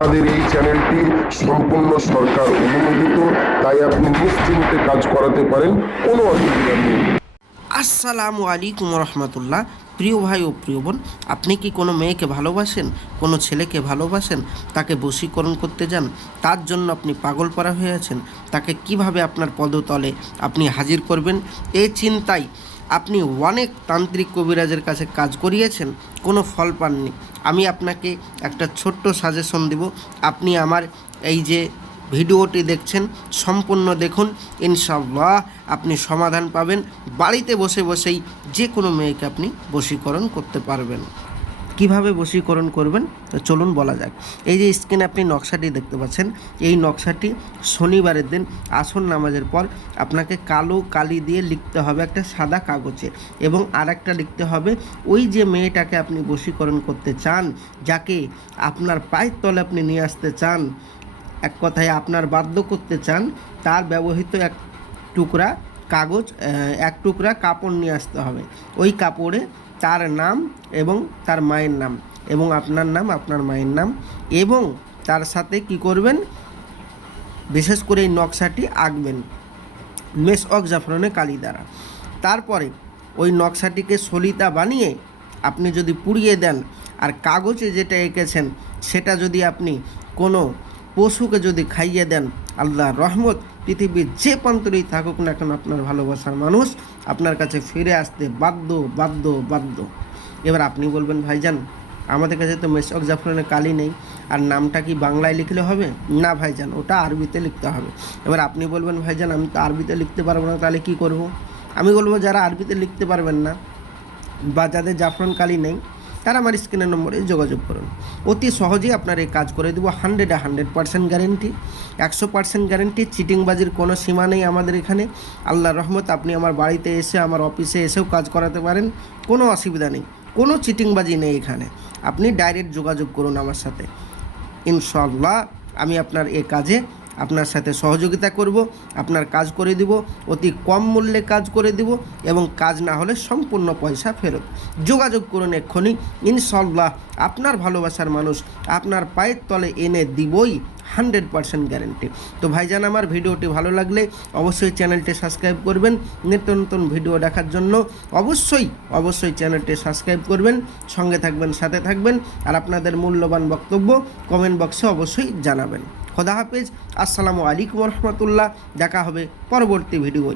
আমাদের এই চ্যানেলটি সম্পূর্ণ সরকার অনুমোদিত, তাই আপনি নিশ্চিন্তে কাজ করাতে পারেন, কোনো অসুবিধা নেই। আসসালামু আলাইকুম রহমতুল্লাহ। প্রিয় ভাই ও প্রিয় বোন, আপনি কি কোনো মেয়েকে ভালোবাসেন, কোনো ছেলেকে ভালোবাসেন, তাকে বশীকরণ করতে যান, তার জন্য আপনি পাগল পারা হয়ে আছেন, তাকে কিভাবে আপনার পদতলে আপনি হাজির করবেন এই চিন্তায় আপনি অনেক তান্ত্রিক কবিরাজের কাছে কাজ করিয়েছেন, কোনো ফল পাননি। আমি আপনাকে একটা ছোট্ট সাজেশন দেব। আপনি আমার এই যে ভিডিওটি দেখছেন সম্পূর্ণ দেখুন, ইনশাআল্লাহ আপনি সমাধান পাবেন। বাড়িতে বসে বসেই যে কোনো মেয়েকে আপনি বশীকরণ করতে পারবেন। কিভাবে বশীকরণ করবেন তো চলুন বলা যাক। এই যে স্ক্রিনে আপনি নকশাটি দেখতে পাচ্ছেন, এই নকশাটি শনিবারের দিন আসর নামাজের পর আপনাকে কালো কালি দিয়ে লিখতে হবে একটা সাদা কাগজে, এবং আর একটা লিখতে হবে ওই যে মেয়েটাকে আপনি বশীকরণ করতে চান, যাকে আপনার পায়ের তলে আপনি নিয়ে আসতে চান, এক কথায় আপনার বাধ্য করতে চান, তার ব্যবহৃত এক টুকরা কাগজ, এক টুকরা কাপড় নিয়ে আসতে হবে। ওই কাপড়ে তার নাম এবং তার মায়ের নাম এবং আপনার নাম, আপনার মায়ের নাম, এবং তার সাথে কি করবেন, বিশেষ করে এই নকশাটি আঁকবেন মেসওয়াক জাফরানে কালি দ্বারা। তারপরে ওই নকশাটিকে সলিতা বানিয়ে আপনি যদি পুড়িয়ে দেন, আর কাগজে যেটা এঁকেছেন সেটা যদি আপনি কোনো পশুকে যদি খাইয়ে দেন, আল্লাহর রহমত পৃথিবীর যে প্রান্তরেই থাকুক না কেন আপনার ভালোবাসার মানুষ আপনার কাছে ফিরে আসতে বাধ্য বাধ্য বাধ্য। এবার আপনি বলবেন, ভাইজান আমাদের কাছে তো মেসওয়াক জাফরানের কালি নেই, আর নামটা কি বাংলায় লিখলে হবে? না ভাইজান, ওটা আরবিতে লিখতে হবে। এবার আপনি বলবেন, ভাইজান আমি তো আরবিতে লিখতে পারবো না, তাহলে কি করব? আমি বলবো, যারা আরবিতে লিখতে পারবেন না বা যাদের জাফরান কালি নেই, তারা আমার স্ক্রিনের নম্বরে যোগাযোগ করুন। অতি সহজেই আপনার এই কাজ করে দেবো। 100% গ্যারেন্টি, 100% গ্যারেন্টি। চিটিংবাজির কোনো সীমা নেই আমাদের এখানে। আল্লাহর রহমত আপনি আমার বাড়িতে এসে, আমার অফিসে এসেও কাজ করাতে পারেন, কোনো অসুবিধা নেই, কোনো চিটিংবাজি নেই এখানে। আপনি ডাইরেক্ট যোগাযোগ করুন আমার সাথে, ইনশাআল্লাহ আমি আপনার এই কাজে আপনার সাথে সহযোগিতা করব, আপনার কাজ করে দিব, অতি কম মূল্যে কাজ করে দিব, এবং কাজ না হলে সম্পূর্ণ পয়সা ফেরত। যোগাযোগ করুন এক্ষুনি, ইনশাআল্লাহ আপনার ভালোবাসার মানুষ আপনার পায়ের তলে এনে দিবই, 100% গ্যারেন্টি। তো ভাইজান, আমার ভিডিওটি ভালো লাগলে অবশ্যই চ্যানেলটি সাবস্ক্রাইব করবেন। নিত্য নতুন ভিডিও দেখার জন্য অবশ্যই চ্যানেলটি সাবস্ক্রাইব করবেন, সঙ্গে থাকবেন, সাথে থাকবেন, আর আপনাদের মূল্যবান বক্তব্য কমেন্ট বক্সে অবশ্যই জানাবেন। খোদা হাফেজ, আসসালামু আলাইকুম রহমতুল্লাহ। দেখা হবে পরবর্তী ভিডিওয়।